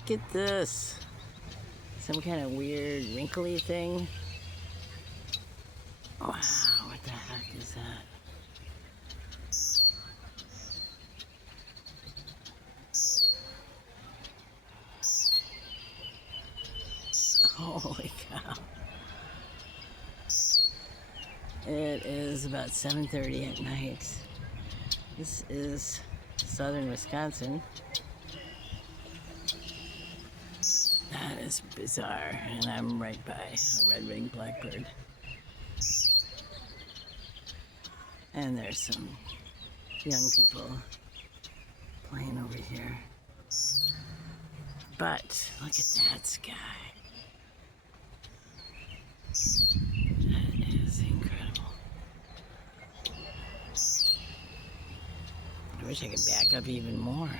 Look at this. Some kind of weird wrinkly thing. Wow, what the heck is that? Holy cow. It is about 7:30 at night. This is southern Wisconsin. That is bizarre, and I'm right by a red-winged blackbird. And there's some young people playing over here. But look at that sky. That is incredible. I wish I could back up even more.